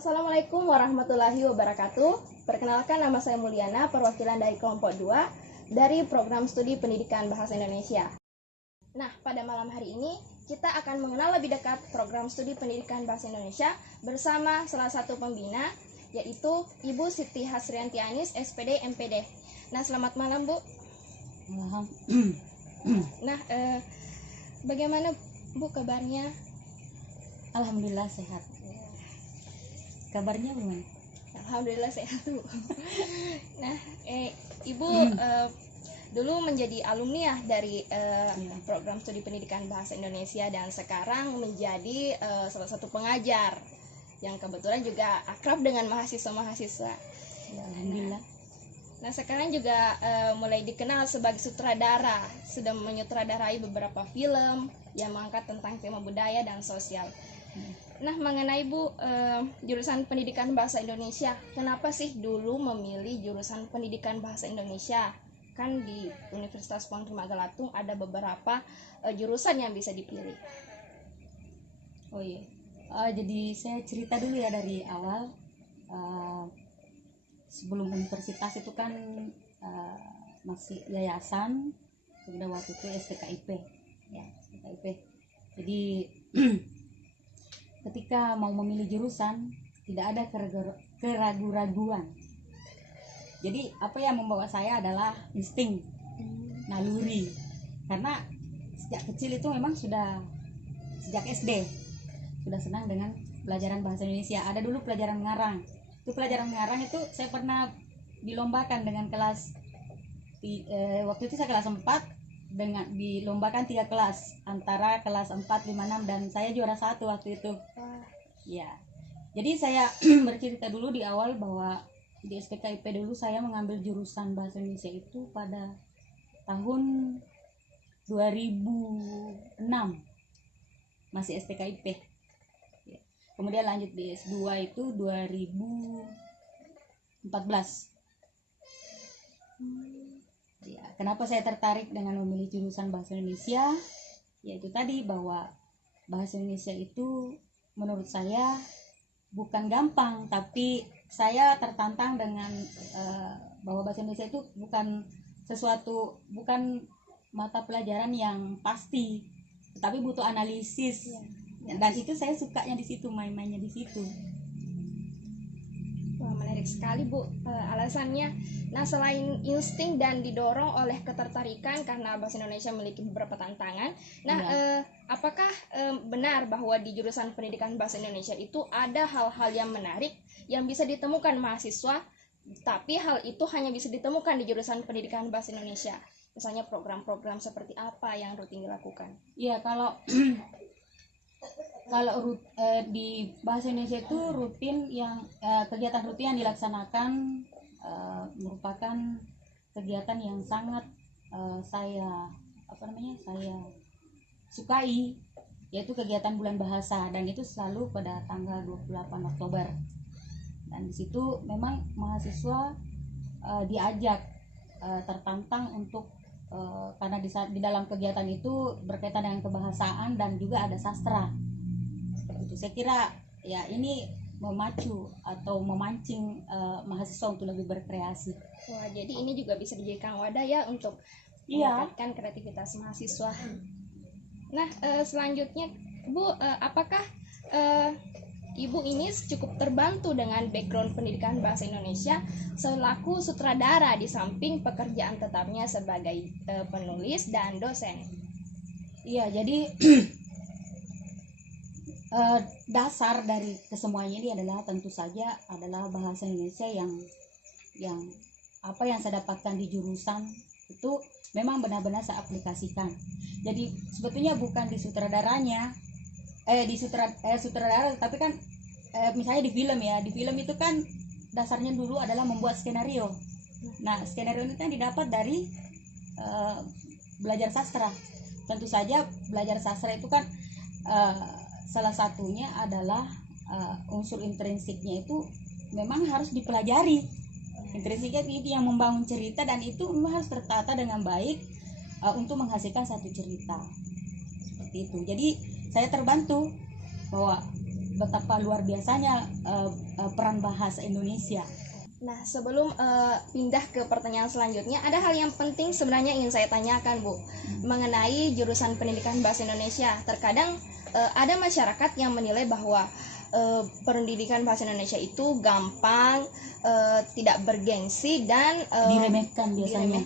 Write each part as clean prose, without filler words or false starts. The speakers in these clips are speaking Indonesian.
Assalamualaikum warahmatullahi wabarakatuh. Perkenalkan, nama saya Mulyana, perwakilan dari kelompok 2 dari program studi pendidikan bahasa Indonesia. Nah, pada malam hari ini kita akan mengenal lebih dekat program studi pendidikan bahasa Indonesia bersama salah satu pembina, yaitu Ibu Siti Hasrianti Anis, SPD MPD. Nah, selamat malam, Bu. Nah, bagaimana Bu kabarnya? Alhamdulillah sehat. Kabarnya gimana? Alhamdulillah sehat, Bu. Nah, Ibu dulu menjadi alumni ya dari program studi pendidikan bahasa Indonesia dan sekarang menjadi salah satu pengajar yang kebetulan juga akrab dengan mahasiswa-mahasiswa. Ya, alhamdulillah. Nah, sekarang juga mulai dikenal sebagai sutradara, sudah menyutradarai beberapa film yang mengangkat tentang tema budaya dan sosial. Nah, mengenai Bu, jurusan pendidikan bahasa Indonesia, kenapa sih dulu memilih jurusan pendidikan bahasa Indonesia? Kan di Universitas Puang Primagalatung ada beberapa jurusan yang bisa dipilih. Oh iya. Jadi saya cerita dulu ya dari awal. Sebelum universitas itu kan masih yayasan, kemudian waktu itu STKIP, ya STKIP. Jadi ketika mau memilih jurusan tidak ada keraguan-raguan. Jadi apa yang membawa saya adalah insting, naluri. Karena sejak kecil itu memang sejak SD sudah senang dengan pelajaran bahasa Indonesia. Ada dulu pelajaran mengarang. Itu pelajaran mengarang itu saya pernah dilombakan dengan kelas waktu itu saya kelas 4 dengan dilombakan 3 kelas antara kelas 4, 5, 6 dan saya juara 1 waktu itu. Ya. Jadi saya bercerita dulu di awal bahwa di STKIP dulu saya mengambil jurusan bahasa Indonesia itu pada tahun 2006. Masih STKIP. Ya. Kemudian lanjut di S2 itu 2014. Ya, kenapa saya tertarik dengan memilih jurusan bahasa Indonesia? Yaitu tadi bahwa bahasa Indonesia itu menurut saya bukan gampang, tapi saya tertantang dengan bahwa bahasa Indonesia itu bukan mata pelajaran yang pasti, tetapi butuh analisis. Dan itu saya sukanya di situ, main-mainnya di situ. Wah, menarik sekali, Bu, alasannya. Nah, selain insting dan didorong oleh ketertarikan karena bahasa Indonesia memiliki beberapa tantangan, nah, apakah benar bahwa di jurusan pendidikan bahasa Indonesia itu ada hal-hal yang menarik yang bisa ditemukan mahasiswa, tapi hal itu hanya bisa ditemukan di jurusan pendidikan bahasa Indonesia? Misalnya program-program seperti apa yang rutin dilakukan? Iya, kalau di bahasa Indonesia itu rutin yang kegiatan rutin yang dilaksanakan merupakan kegiatan yang sangat saya sukai, yaitu kegiatan bulan bahasa, dan itu selalu pada tanggal 28 Oktober. Dan di situ memang mahasiswa diajak tertantang untuk karena di dalam kegiatan itu berkaitan dengan kebahasaan dan juga ada sastra. Seperti itu. Saya kira ya ini memacu atau memancing mahasiswa untuk lebih berkreasi. Wah, jadi ini juga bisa dijadikan wadah ya untuk meningkatkan kreativitas mahasiswa. Nah, selanjutnya Bu, apakah Ibu ini cukup terbantu dengan background pendidikan bahasa Indonesia selaku sutradara di samping pekerjaan tetapnya sebagai penulis dan dosen? Iya, jadi dasar dari kesemuanya ini adalah tentu saja adalah bahasa Indonesia yang apa yang saya dapatkan di jurusan itu memang benar-benar saya aplikasikan. Jadi sebetulnya bukan di sutradaranya, sutradara, tapi kan misalnya di film itu kan dasarnya dulu adalah membuat skenario. Nah, skenario ini kan didapat dari belajar sastra. Tentu saja belajar sastra itu kan salah satunya adalah unsur intrinsiknya itu memang harus dipelajari. Intrinsiknya itu yang membangun cerita dan itu memang harus tertata dengan baik untuk menghasilkan satu cerita. Seperti itu. Jadi saya terbantu bahwa betapa luar biasanya peran bahasa Indonesia. Nah, sebelum pindah ke pertanyaan selanjutnya, ada hal yang penting sebenarnya ingin saya tanyakan, Bu, mengenai jurusan pendidikan bahasa Indonesia. Terkadang ada masyarakat yang menilai bahwa pendidikan bahasa Indonesia itu gampang, tidak bergengsi, dan Diremehkan biasanya.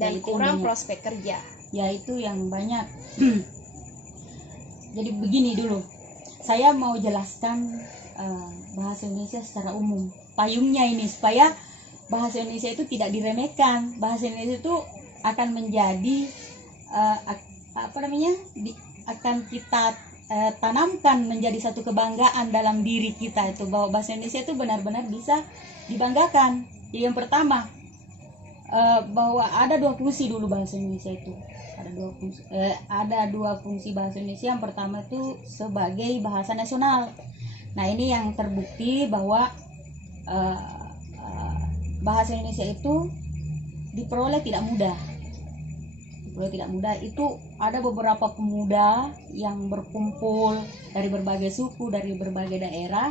dan Ya, itu kurang yang banyak. prospek kerja. Ya, itu yang banyak. Jadi begini dulu, saya mau jelaskan bahasa Indonesia secara umum. Payungnya ini supaya bahasa Indonesia itu tidak diremehkan. Bahasa Indonesia itu akan menjadi akan kita tanamkan menjadi satu kebanggaan dalam diri kita, itu bahwa bahasa Indonesia itu benar-benar bisa dibanggakan. Jadi yang pertama, bahwa ada dua fungsi dulu bahasa Indonesia itu. Ada dua fungsi bahasa Indonesia. Yang pertama itu sebagai bahasa nasional. Nah, ini yang terbukti bahwa bahasa Indonesia itu diperoleh tidak mudah. Itu ada beberapa pemuda yang berkumpul dari berbagai suku, dari berbagai daerah,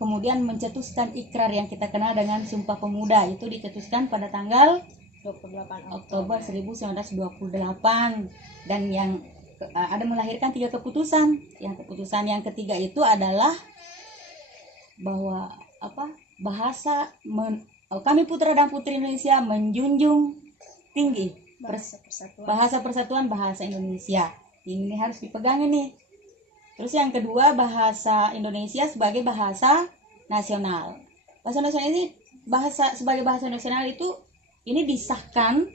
kemudian mencetuskan ikrar yang kita kenal dengan Sumpah Pemuda. Itu dicetuskan pada tanggal 28 Oktober 1928, dan yang ada melahirkan 3 keputusan. Yang keputusan yang ketiga itu adalah bahwa kami putra dan putri Indonesia menjunjung tinggi bahasa persatuan bahasa Indonesia. Ini harus dipegang ini. Terus yang kedua, bahasa Indonesia sebagai bahasa nasional. Bahasa nasional ini sebagai bahasa nasional itu ini disahkan.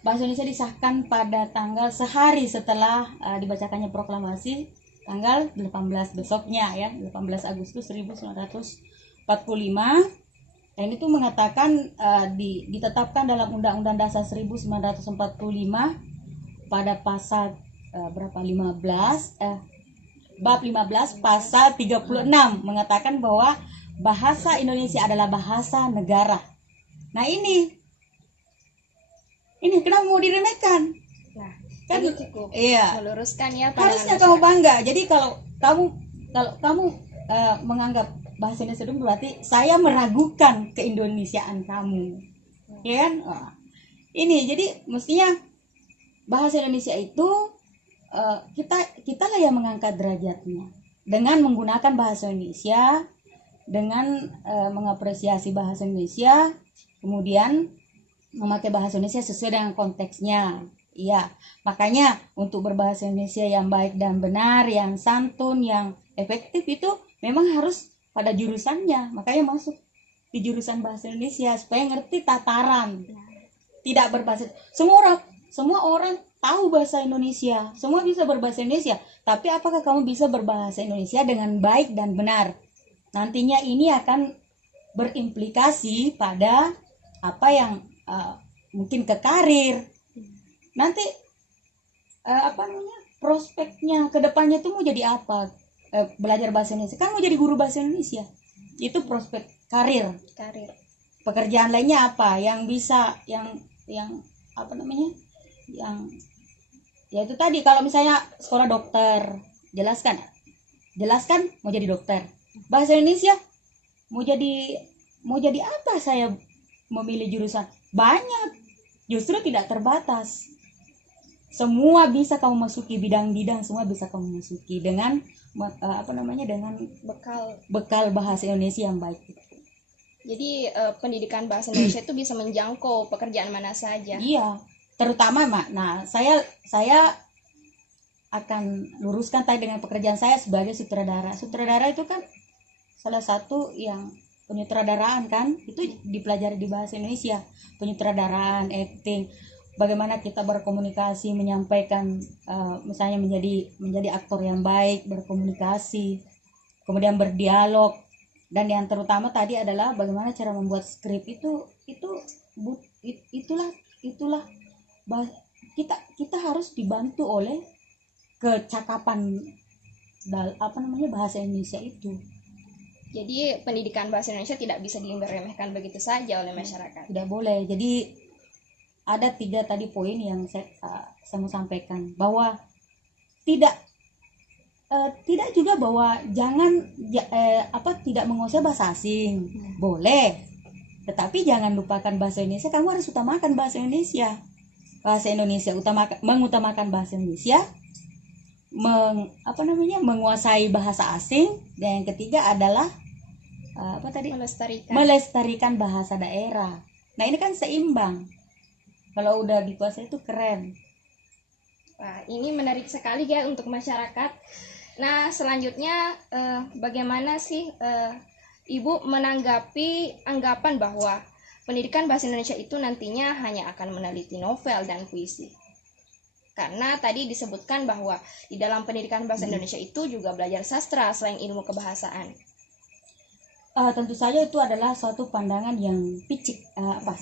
Bahasa Indonesia disahkan pada tanggal sehari setelah dibacakannya proklamasi, tanggal 18 besoknya, ya, 18 Agustus 1945. Dan itu mengatakan ditetapkan dalam Undang-Undang Dasar 1945 pada pasal bab 15 pasal 36 mengatakan bahwa bahasa Indonesia adalah bahasa negara. Nah, ini kenapa mau diremehkan? Nah, Kan ini cukup iya. meluruskan ya Harusnya pandangan kamu masyarakat. bangga. Jadi kalau kamu menganggap bahasa Indonesia itu berarti saya meragukan keindonesiaan kamu, ya kan? Ini jadi mestinya bahasa Indonesia itu kita lah yang mengangkat derajatnya dengan menggunakan bahasa Indonesia, dengan mengapresiasi bahasa Indonesia, kemudian memakai bahasa Indonesia sesuai dengan konteksnya. Iya, makanya untuk berbahasa Indonesia yang baik dan benar, yang santun, yang efektif itu memang harus pada jurusannya. Makanya masuk di jurusan bahasa Indonesia supaya ngerti tataran. Tidak berbahasa, semua orang tahu bahasa Indonesia, semua bisa berbahasa Indonesia, tapi apakah kamu bisa berbahasa Indonesia dengan baik dan benar? Nantinya ini akan berimplikasi pada apa yang mungkin ke karir. Nanti prospeknya ke depannya tuh mau jadi apa? Belajar bahasa Indonesia kan mau jadi guru bahasa Indonesia. Itu prospek karir. Pekerjaan lainnya apa yang bisa yang ya itu tadi, kalau misalnya sekolah dokter, jelaskan mau jadi dokter. Bahasa Indonesia mau jadi apa, saya memilih jurusan banyak, justru tidak terbatas. Semua bisa kamu masuki, bidang-bidang semua bisa kamu masuki dengan dengan bekal bahasa Indonesia yang baik. Jadi pendidikan bahasa Indonesia itu bisa menjangkau pekerjaan mana saja. Iya, terutama nah saya akan luruskan tadi dengan pekerjaan saya sebagai sutradara. Sutradara itu kan salah satu yang penyutradaraan kan itu dipelajari di bahasa Indonesia. Penyutradaraan, acting, bagaimana kita berkomunikasi, menyampaikan misalnya menjadi aktor yang baik, berkomunikasi, kemudian berdialog, dan yang terutama tadi adalah bagaimana cara membuat skrip itulah kita harus dibantu oleh kecakapan bahasa Indonesia itu. Jadi pendidikan bahasa Indonesia tidak bisa diremehkan begitu saja oleh masyarakat. Tidak boleh. Jadi ada 3 tadi poin yang saya mau sampaikan, bahwa tidak Tidak juga bahwa tidak menguasai bahasa asing, boleh, tetapi jangan lupakan bahasa Indonesia. Kamu harus utamakan bahasa Indonesia, mengutamakan bahasa Indonesia, menguasai bahasa asing, dan yang ketiga adalah melestarikan bahasa daerah. Nah, ini kan seimbang. Kalau udah dikuasai itu keren. Wah, ini menarik sekali ya untuk masyarakat. Nah, selanjutnya bagaimana sih Ibu menanggapi anggapan bahwa pendidikan bahasa Indonesia itu nantinya hanya akan meneliti novel dan puisi? Karena tadi disebutkan bahwa di dalam pendidikan bahasa Indonesia itu juga belajar sastra selain ilmu kebahasaan. Tentu saja itu adalah suatu pandangan yang picik,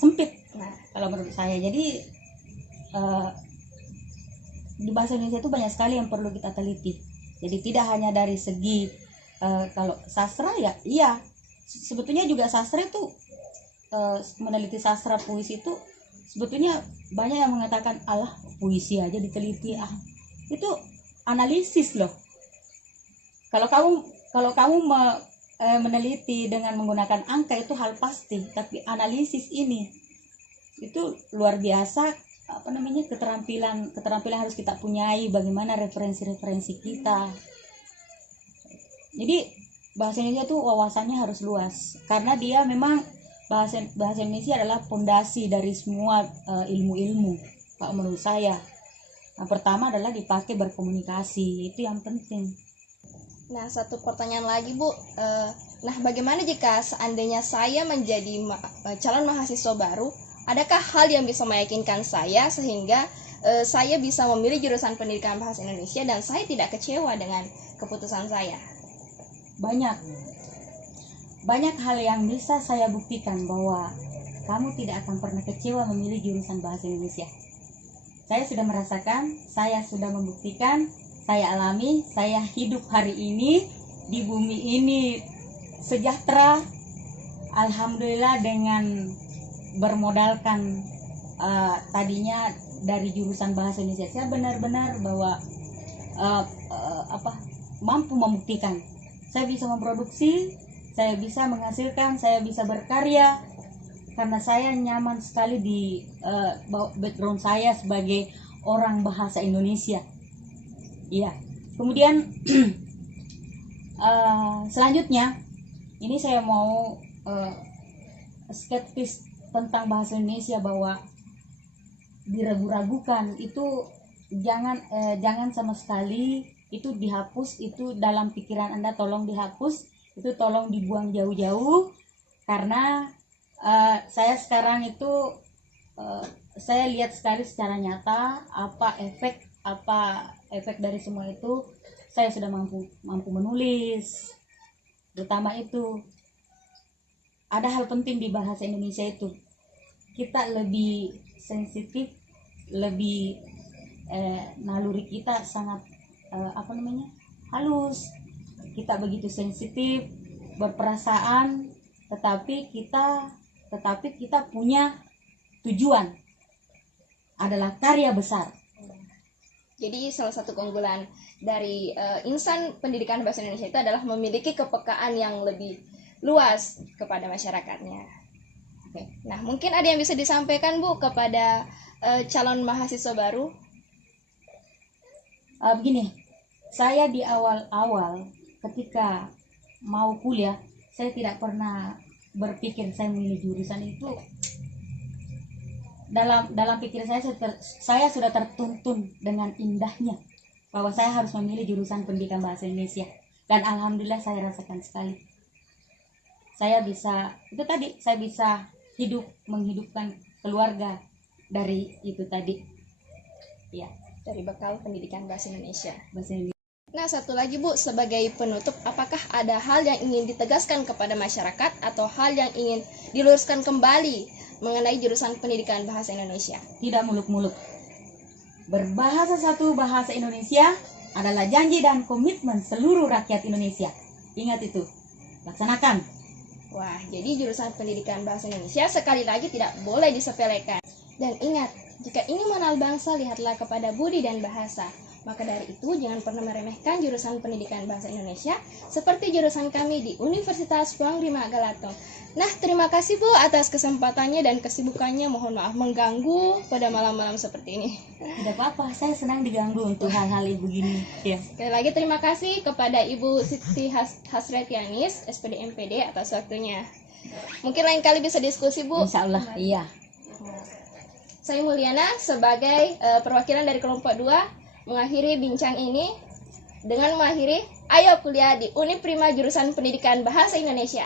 sempit. Nah, kalau menurut saya, jadi di bahasa Indonesia itu banyak sekali yang perlu kita teliti. Jadi tidak hanya dari segi kalau sastra ya, iya, sebetulnya juga sastra itu meneliti sastra puisi itu sebetulnya banyak yang mengatakan alah puisi aja diteliti, itu analisis loh. Kalau kamu meneliti dengan menggunakan angka itu hal pasti, tapi analisis ini itu luar biasa. Keterampilan harus kita punyai, bagaimana referensi kita. Jadi bahasa Indonesia itu wawasannya harus luas, karena dia memang bahasa Indonesia adalah fondasi dari semua ilmu-ilmu. Kalau menurut saya, yang pertama adalah dipakai berkomunikasi, itu yang penting. Nah, satu pertanyaan lagi Bu, nah bagaimana jika seandainya saya menjadi calon mahasiswa baru, adakah hal yang bisa meyakinkan saya sehingga saya bisa memilih jurusan pendidikan bahasa Indonesia dan saya tidak kecewa dengan keputusan saya? Banyak hal yang bisa saya buktikan bahwa kamu tidak akan pernah kecewa memilih jurusan bahasa Indonesia. Saya sudah merasakan, saya sudah membuktikan, saya alami, saya hidup hari ini di bumi ini sejahtera, alhamdulillah, dengan bermodalkan tadinya dari jurusan bahasa Indonesia. Saya benar-benar bahwa mampu membuktikan saya bisa memproduksi, saya bisa menghasilkan, saya bisa berkarya, karena saya nyaman sekali di background saya sebagai orang bahasa Indonesia. Iya. Kemudian selanjutnya ini saya mau skeptis tentang bahasa Indonesia, bahwa diragu-ragukan itu jangan sama sekali itu dihapus. Itu dalam pikiran Anda tolong dihapus, itu tolong dibuang jauh-jauh, karena saya sekarang itu saya lihat sekali secara nyata apa efek dari semua itu. Saya sudah mampu menulis, terutama itu ada hal penting di bahasa Indonesia itu, kita lebih sensitif, lebih naluri kita sangat halus, kita begitu sensitif, berperasaan, tetapi kita punya tujuan, adalah karya besar. Jadi salah satu keunggulan dari insan pendidikan bahasa Indonesia itu adalah memiliki kepekaan yang lebih luas kepada masyarakatnya. Oke. Nah, mungkin ada yang bisa disampaikan Bu kepada calon mahasiswa baru? Begini, saya di awal ketika mau kuliah, saya tidak pernah berpikir saya memilih jurusan itu. Dalam pikiran saya sudah tertuntun dengan indahnya bahwa saya harus memilih jurusan pendidikan bahasa Indonesia, dan alhamdulillah saya rasakan sekali. Saya bisa menghidupkan keluarga dari itu tadi. Ya, dari bekal pendidikan bahasa Indonesia. Bahasa Indonesia. Nah, satu lagi Bu, sebagai penutup, apakah ada hal yang ingin ditegaskan kepada masyarakat atau hal yang ingin diluruskan kembali mengenai jurusan pendidikan bahasa Indonesia? Tidak muluk-muluk. Berbahasa satu bahasa Indonesia adalah janji dan komitmen seluruh rakyat Indonesia. Ingat itu, laksanakan. Wah, jadi jurusan pendidikan bahasa Indonesia sekali lagi tidak boleh disepelekan. Dan ingat, jika ingin mengenal bangsa, lihatlah kepada budi dan bahasa. Maka dari itu, jangan pernah meremehkan jurusan pendidikan bahasa Indonesia seperti jurusan kami di Universitas Puang Rima Galatung. Nah, terima kasih Bu atas kesempatannya dan kesibukannya. Mohon maaf mengganggu pada malam-malam seperti ini. Tidak apa-apa, saya senang diganggu untuk hal-hal begini. Ya. Sekali lagi terima kasih kepada Ibu Siti Hasretianis, SPD MPD atas waktunya. Mungkin lain kali bisa diskusi Bu. Insya Allah, iya. Saya Mulyana sebagai perwakilan dari kelompok 2 mengakhiri bincang ini dengan mengakhiri ayo kuliah di Uniprima jurusan Pendidikan Bahasa Indonesia.